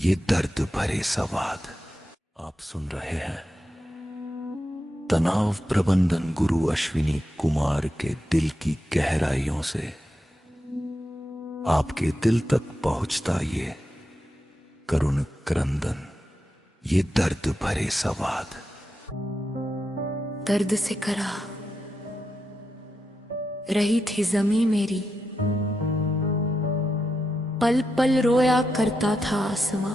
ये दर्द भरे संवाद आप सुन रहे हैं तनाव प्रबंधन गुरु अश्विनी कुमार के दिल की गहराइयों से आपके दिल तक पहुंचता ये करुण क्रंदन, ये दर्द भरे संवाद। दर्द से करा रही थी जमीन मेरी, पल पल रोया करता था आसमां।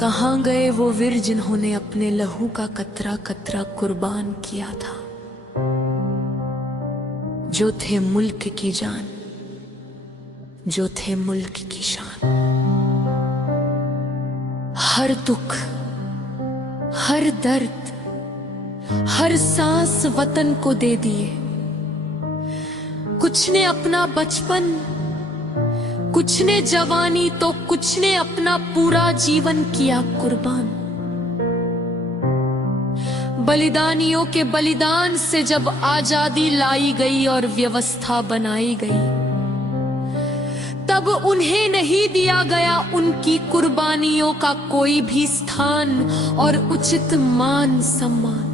कहां गए वो वीर जिन्होंने अपने लहू का कतरा कतरा कुर्बान किया था, जो थे मुल्क की जान, जो थे मुल्क की शान। हर दुख, हर दर्द, हर सांस वतन को दे दिए। कुछ ने अपना बचपन, कुछ ने जवानी, तो कुछ ने अपना पूरा जीवन किया कुर्बान। बलिदानियों के बलिदान से जब आजादी लाई गई और व्यवस्था बनाई गई, तब उन्हें नहीं दिया गया उनकी कुर्बानियों का कोई भी स्थान और उचित मान सम्मान।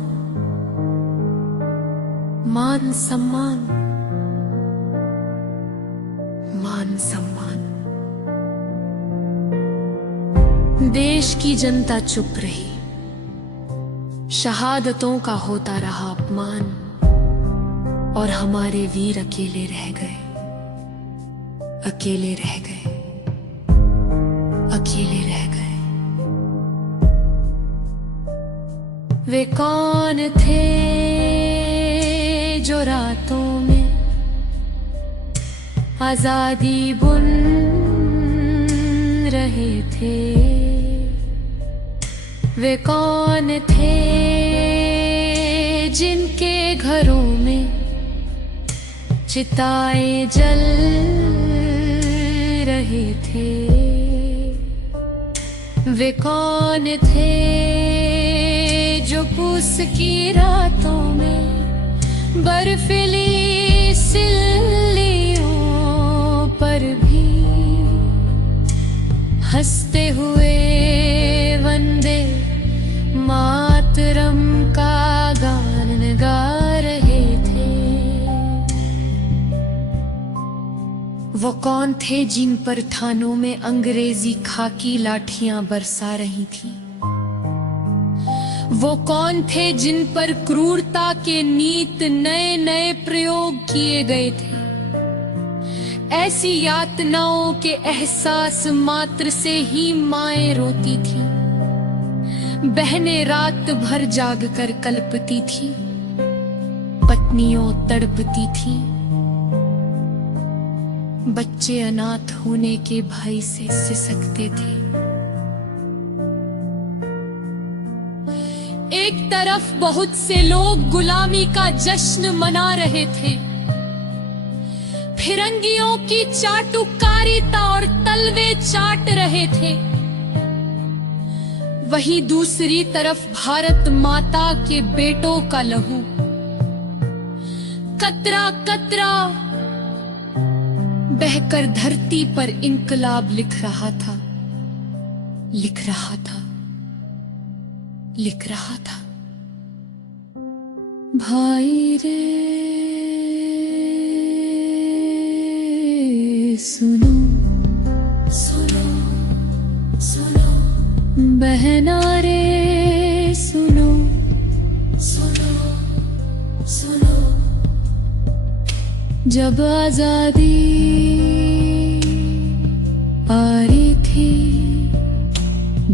मान सम्मान, मान सम्मान। देश की जनता चुप रही, शहादतों का होता रहा अपमान, और हमारे वीर अकेले रह गए, अकेले रह गए, अकेले रह गए। वे कौन थे जो रातों में आजादी बुन रहे थे? वे कौन थे जिनके घरों में चिताएं जल रहे थे? वे कौन थे जो पूस की रातों में बर्फीली सिल्लियों पर भी हंसते हुए वंदे मातरम का गान गा रहे थे? वो कौन थे जिन पर थानों में अंग्रेजी खाकी लाठियां बरसा रही थीं? वो कौन थे जिन पर क्रूरता के नीत नए नए प्रयोग किए गए थे? ऐसी यातनाओं के एहसास मात्र से ही माएं रोती थीं, बहनें रात भर जाग कर कल्पती थीं, पत्नियों तड़पती थीं, बच्चे अनाथ होने के भय से सिसकते थे। एक तरफ बहुत से लोग गुलामी का जश्न मना रहे थे, फिरंगियों की चाटुकारिता और तलवे चाट रहे थे, वहीं दूसरी तरफ भारत माता के बेटों का लहू कतरा कतरा बहकर धरती पर इनकलाब लिख रहा था, लिख रहा था, लिख रहा था। भाई रे सुनो, सुनो, सुनो, बहना रे सुनो, सुनो, सुनो। जब आजादी आ रही थी,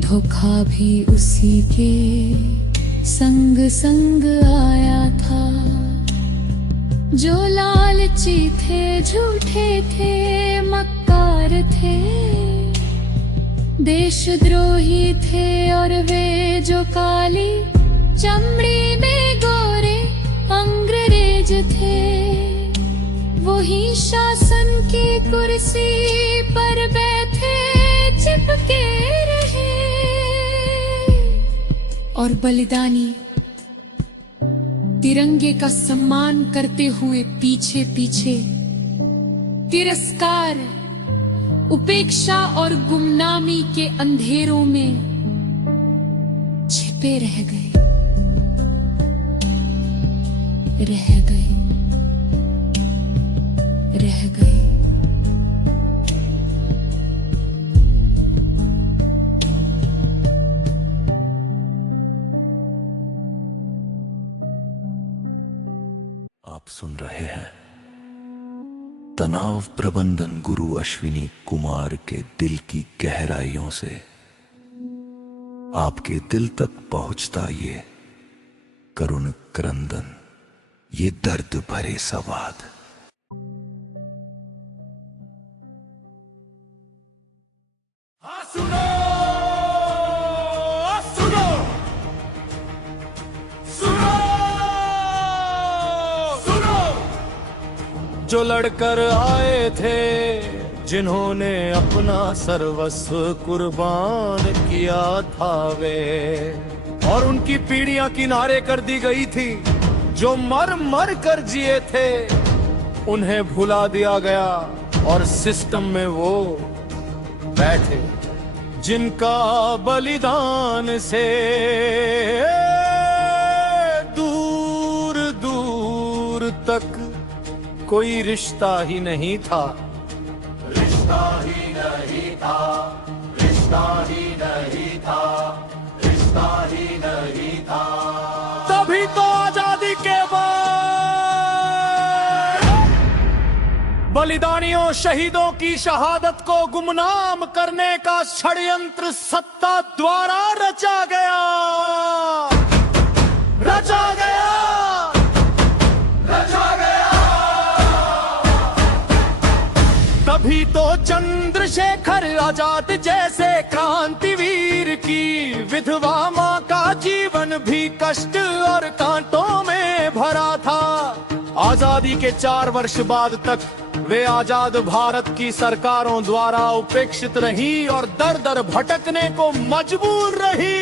धोखा भी उसी के संग संग आया था। जो लालची थे, झूठे थे, मक्कार थे, देशद्रोही थे, और वे जो काली चमड़ी में गोरे अंग्रेज थे, वही शासन की कुर्सी पर बैठे चिपके रहे। और बलिदानी तिरंगे का सम्मान करते हुए पीछे पीछे तिरस्कार उपेक्षा और गुमनामी के अंधेरों में छिपे रह गए, रह गए, रह गए। आप सुन रहे हैं तनाव प्रबंधन गुरु अश्विनी कुमार के दिल की गहराइयों से आपके दिल तक पहुंचता ये करुण क्रंदन, ये दर्द भरे संवाद। सुनो, सुनो, सुनो, सुनो। जो लड़कर आए थे, जिन्होंने अपना सर्वस्व कुर्बान किया था वे, और उनकी पीढ़ियां किनारे कर दी गई थी। जो मर मर कर जिए थे, उन्हें भुला दिया गया और सिस्टम में वो बैठे जिनका बलिदान से दूर दूर तक कोई रिश्ता ही नहीं था, रिश्ता ही नहीं था, रिश्ता ही नहीं था, रिश्ता ही नहीं था। तभी तो आजादी के बाद बलिदानियों शहीदों की शहादत को गुमनाम करने का षड्यंत्र सत्ता द्वारा रचा गया, रचा गया, रचा गया। तभी तो चंद्रशेखर आजाद जैसे क्रांतिवीर की विधवा मां का जीवन भी कष्ट और कांटों में भरा था। आजादी के 4 वर्ष बाद तक वे आजाद भारत की सरकारों द्वारा उपेक्षित रही और दर दर भटकने को मजबूर रही।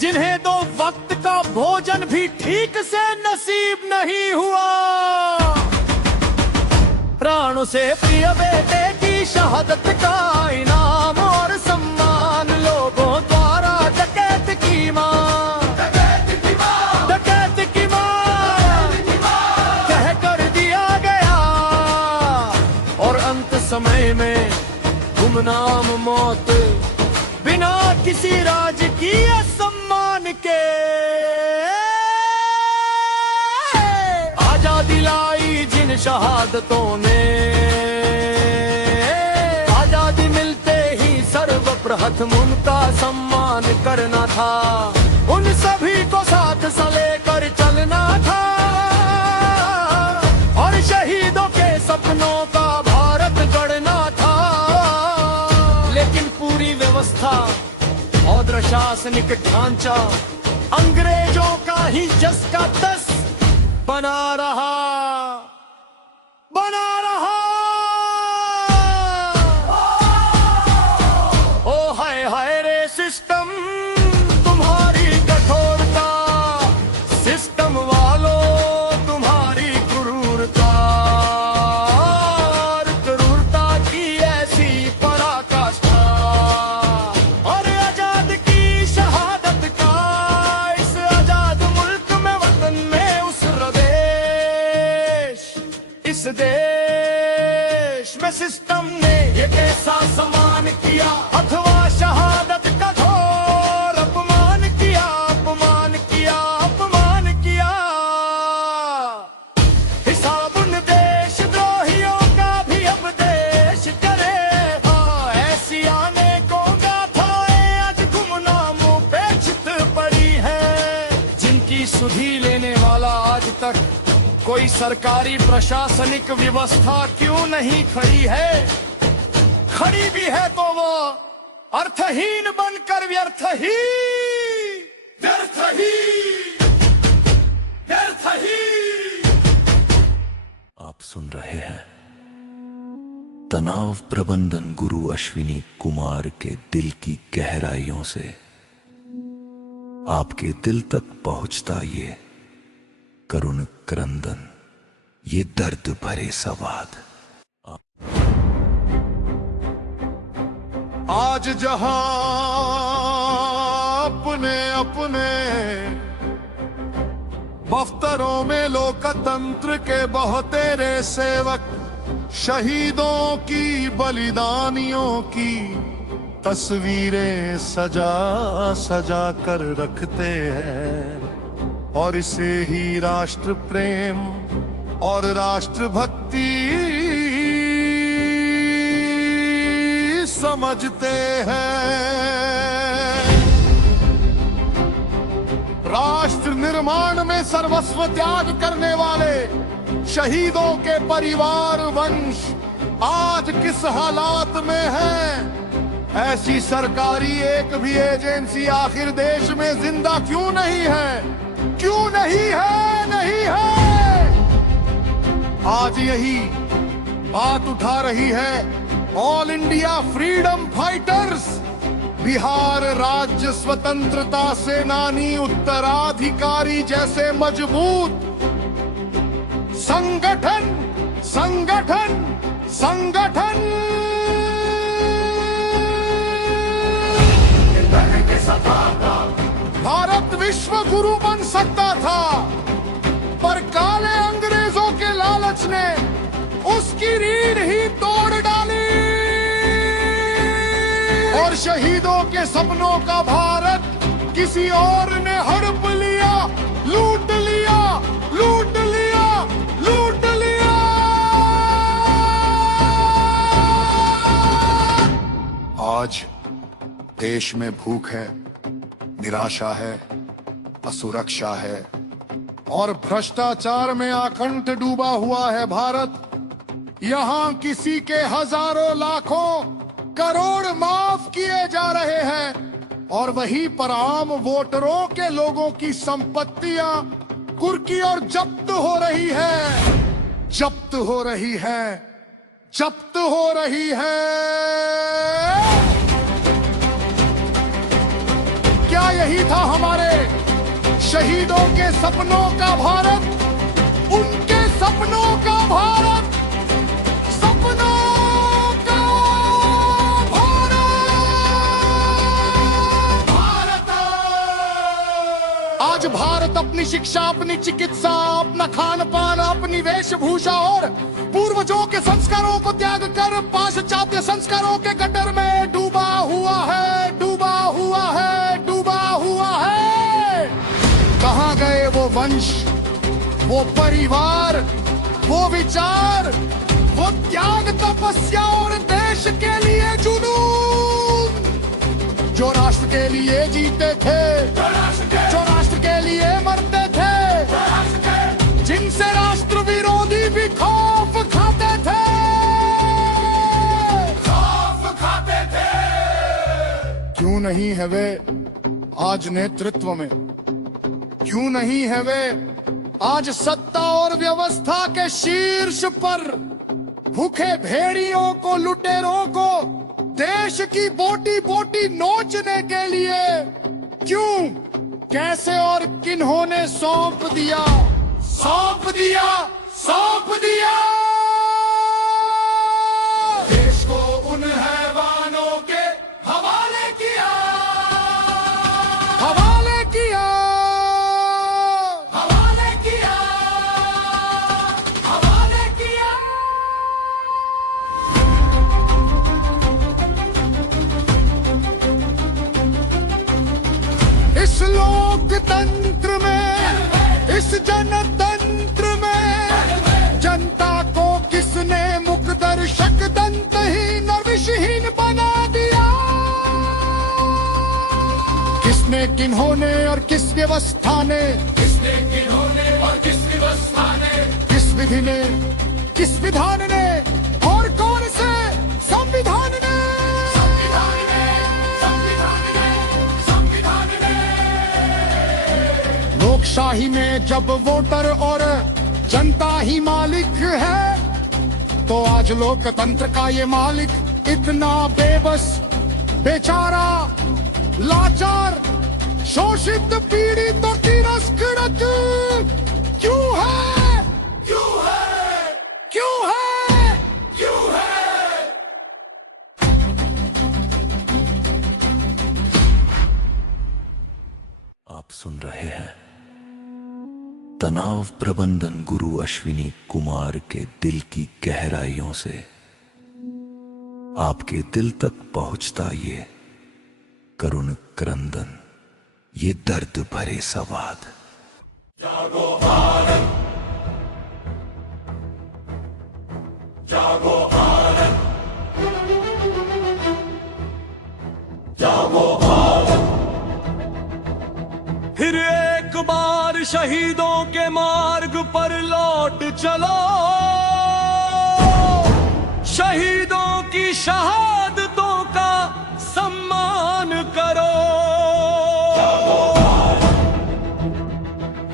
जिन्हें 2 वक्त का भोजन भी ठीक से नसीब नहीं हुआ। प्राणों से प्रिय बेटे की शहादत का इनाम और सम्मान लोगों द्वारा डकैत की मां, डकैत की मां, डकैत की मां कह कर दिया गया। और अंत समय में गुमनाम मौत बिना किसी राजकीय सम्मान के आजादी लाई जिन शहादतों ने। आजादी मिलते ही सर्वप्रथम उनका सम्मान करना था, उन सभी को साथ लेकर चलना था और शहीदों के सपनों का भारत गढ़ना था। लेकिन पूरी व्यवस्था और प्रशासनिक ढांचा अंग्रेजों का ही जस का तस बना रहा, बना रहा। ओ हाय हाय रे सिस्टम, तुम्हारी कठोरता, सिस्टम वालों तुम्हारी क्रूरता, क्रूरता की ऐसी पराकाष्ठा। और आजाद की शहादत का इस आजाद मुल्क में, वतन में उस देश, इस देश में सिस्टम ने ये कैसा सम्मान किया अथवा शहादत का घोर अपमान किया, अपमान किया, अपमान किया। हिसाब उन देशद्रोहियों का भी अब देश करे। ऐसी आने को गाथाएं आज गुमनाम उपेक्षित पड़ी है, जिनकी सुधि लेने वाला आज तक कोई सरकारी प्रशासनिक व्यवस्था क्यों नहीं खड़ी है। खड़ी भी है तो वो अर्थहीन बनकर व्यर्थ ही, व्यर्थ ही, व्यर्थ ही। आप सुन रहे हैं तनाव प्रबंधन गुरु अश्विनी कुमार के दिल की गहराइयों से आपके दिल तक पहुंचता ये करुण क्रंदन, ये दर्द भरे संवाद। आज जहां अपने अपने दफ्तरों में लोकतंत्र के बहुतेरे सेवक शहीदों की बलिदानियों की तस्वीरें सजा सजा कर रखते हैं और इसे ही राष्ट्र प्रेम और राष्ट्रभक्ति समझते हैं। राष्ट्र निर्माण में सर्वस्व त्याग करने वाले शहीदों के परिवार वंश आज किस हालात में है? ऐसी सरकारी एक भी एजेंसी आखिर देश में जिंदा क्यों नहीं है? क्यों नहीं है? नहीं है। आज यही बात उठा रही है all India freedom fighters, Bihar राज्य स्वतंत्रता सेनानी उत्तराधिकारी जैसे मजबूत संगठन संगठन संगठन भारत विश्व गुरु बन सकता था, पर काले अंग्रेजों के लालच ने उसकी रीढ़ ही तोड़ डाली और शहीदों के सपनों का भारत किसी और ने हड़प लिया, लूट लिया, लूट लिया, लूट लिया। आज देश में भूख है, निराशा है, असुरक्षा है और भ्रष्टाचार में आकंठ डूबा हुआ है भारत। यहाँ किसी के हजारों लाखों करोड़ माफ किए जा रहे हैं और वहीं पर आम वोटरों के लोगों की संपत्तियां कुर्की और जब्त हो रही है, जब्त हो रही है, जब्त हो रही है। क्या यही था हमारे शहीदों के सपनों का भारत? उनके सपनों का भारत, सपनों का भारत। आज भारत अपनी शिक्षा, अपनी चिकित्सा, अपना खान पान, अपनी वेशभूषा और पूर्वजों के संस्कारों को त्याग कर पाश्चात्य संस्कारों के गटर में डूबा हुआ है, डूबा हुआ है, डूबा हुआ है। कहां गए वो वंश, वो परिवार, वो विचार, वो त्याग, तपस्या और देश के लिए जुनून जो राष्ट्र के लिए जीते थे, जो राष्ट्र के लिए मरते थे, जिनसे राष्ट्र विरोधी भी खौफ खाते थे, खौफ खाते थे। क्यों नहीं है वे आज नेतृत्व में? क्यों नहीं है वे आज सत्ता और व्यवस्था के शीर्ष पर? भूखे भेड़ियों को, लुटेरों को देश की बोटी बोटी नोचने के लिए क्यों, कैसे और किन्होंने सौंप दिया, सौंप दिया, सौंप दिया देश को उन हैवानों के हवाले किया, हवाले किया, हवाले किया, हवाले किया। इस लोकतंत्र में, इस जनतंत्र में जनता को किसने मुकदर्शक दंतहीन और विषहीन बना दिया? किसने, किन्होंने और किस व्यवस्था ने, किसने, किन्होंने और किस व्यवस्था ने, किस विधि ने, किस विधान ने और कौन से संविधान ने, संविधान ने, संविधान ने, संविधान ने। लोकशाही में जब वोटर और जनता ही मालिक है, तो आज लोकतंत्र का ये मालिक इतना बेबस, बेचारा, लाचार, शोषित, पीड़ित और तिरस्कृत क्यों है? क्यों है? क्यों है? क्यों है? सुन रहे हैं तनाव प्रबंधन गुरु अश्विनी कुमार के दिल की गहराइयों से आपके दिल तक पहुंचता ये करुण क्रंदन, ये दर्द भरे संवाद। जागो भारत, जागो भारत, जागो भारत। फिर एक बार शहीदों के मार्ग पर लौट चलो, शहीदों की शहादतों का सम्मान करो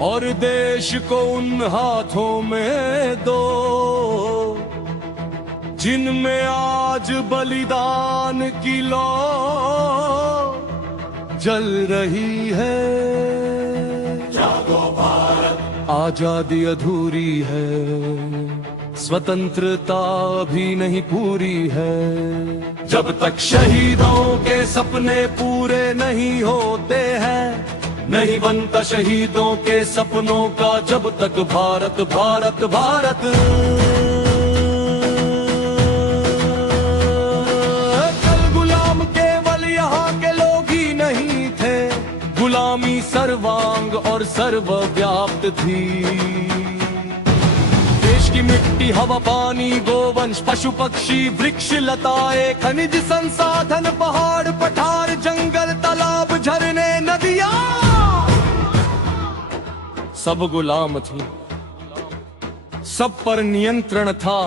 और देश को उन हाथों में दो जिनमें आज बलिदान की लौ जल रही है। जागो भारत, आजादी अधूरी है, स्वतंत्रता अभी नहीं पूरी है। जब तक शहीदों के सपने पूरे नहीं होते हैं, नहीं बनता शहीदों के सपनों का जब तक भारत भारत भारत। कल गुलाम केवल यहाँ के लोग ही नहीं थे, गुलामी सर्वांग और सर्वव्याप्त थी। देश की मिट्टी, हवा, पानी, गोवंश, पशु पक्षी, वृक्ष लताएं, खनिज संसाधन, पहाड़ पठार, जंगल, तालाब, झरने, नदियां, सब गुलाम थी, सब पर नियंत्रण था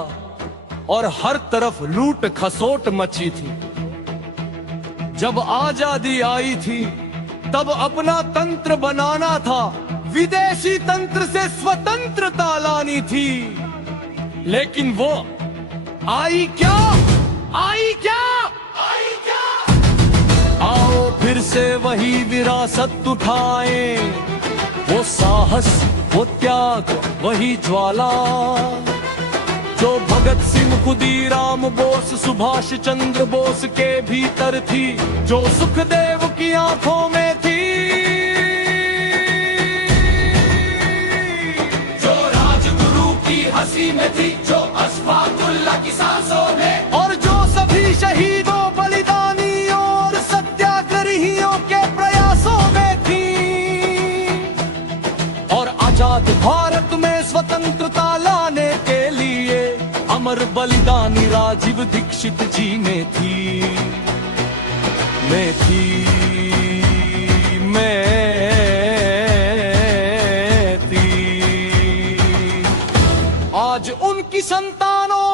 और हर तरफ लूट खसोट मची थी। जब आजादी आई थी तब अपना तंत्र बनाना था, विदेशी तंत्र से स्वतंत्रता लानी थी। लेकिन वो आई क्या? आई क्या? आई क्या? आओ फिर से वही विरासत उठाएं, वो साहस, वो त्याग, वही ज्वाला जो भगत सिंह, खुदीराम बोस, सुभाष चंद्र बोस के भीतर थी, जो सुखदेव की आंखों में थी, जो राजगुरु की हंसी में थी, जो अशफाकुल्लाह की सांसों में, और जो सभी शहीदों, बलिदानियों और सत्याग्रहियों के प्रयासों में थी। और आजाद भारत में स्वतंत्रता लाने के लिए अमर बलिदानी राजीव दीक्षित जी में थी, मैं थी, मैं थी। आज उनकी संतानों,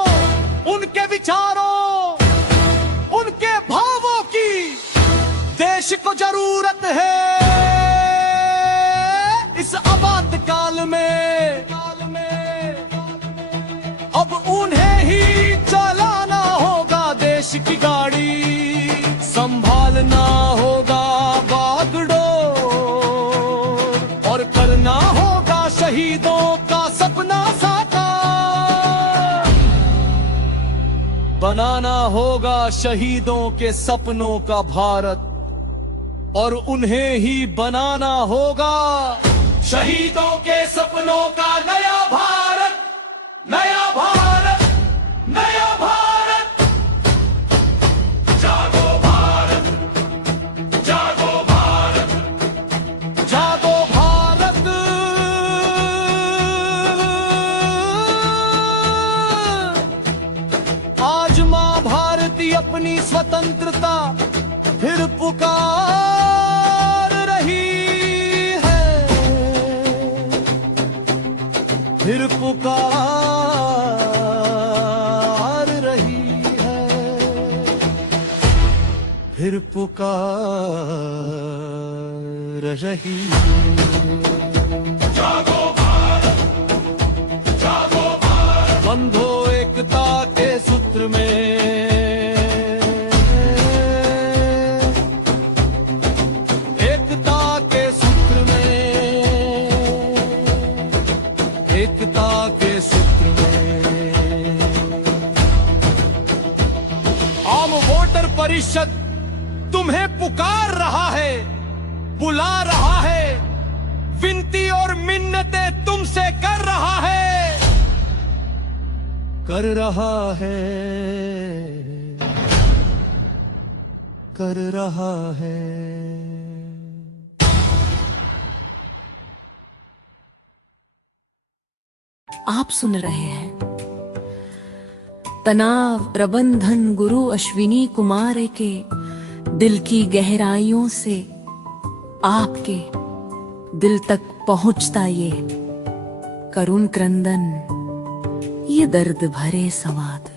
उनके विचारों, उनके भावों की देश को जरूरत है। इस आपातकाल में अब उन्हें ही चलाना होगा देश की गाड़ी, संभालना होगा बागडोर और करना होगा शहीदों का सपना साकार, बनाना होगा शहीदों के सपनों का भारत और उन्हें ही बनाना होगा शहीदों के सपनों का नया भारत, नया भारत, नया भारत। जागो भारत, जागो भारत, जागो भारत। आज माँ भारती अपनी स्वतंत्रता फिर पुकार रही है, फिर पुकार रही है, फिर पुकार रही है। जागो भारत, जागो भारत। बंधो एकता के सूत्र में, एकता के सूत्र में, एकता के सूत्र में। आम वोटर परिषद तुम्हें पुकार रहा है, बुला रहा है। विनती और मिन्नतें तुमसे कर रहा है, कर रहा है, कर रहा है। आप सुन रहे हैं तनाव प्रबंधन गुरु अश्विनी कुमार के दिल की गहराइयों से आपके दिल तक पहुंचता ये करुण क्रंदन, ये दर्द भरे संवाद।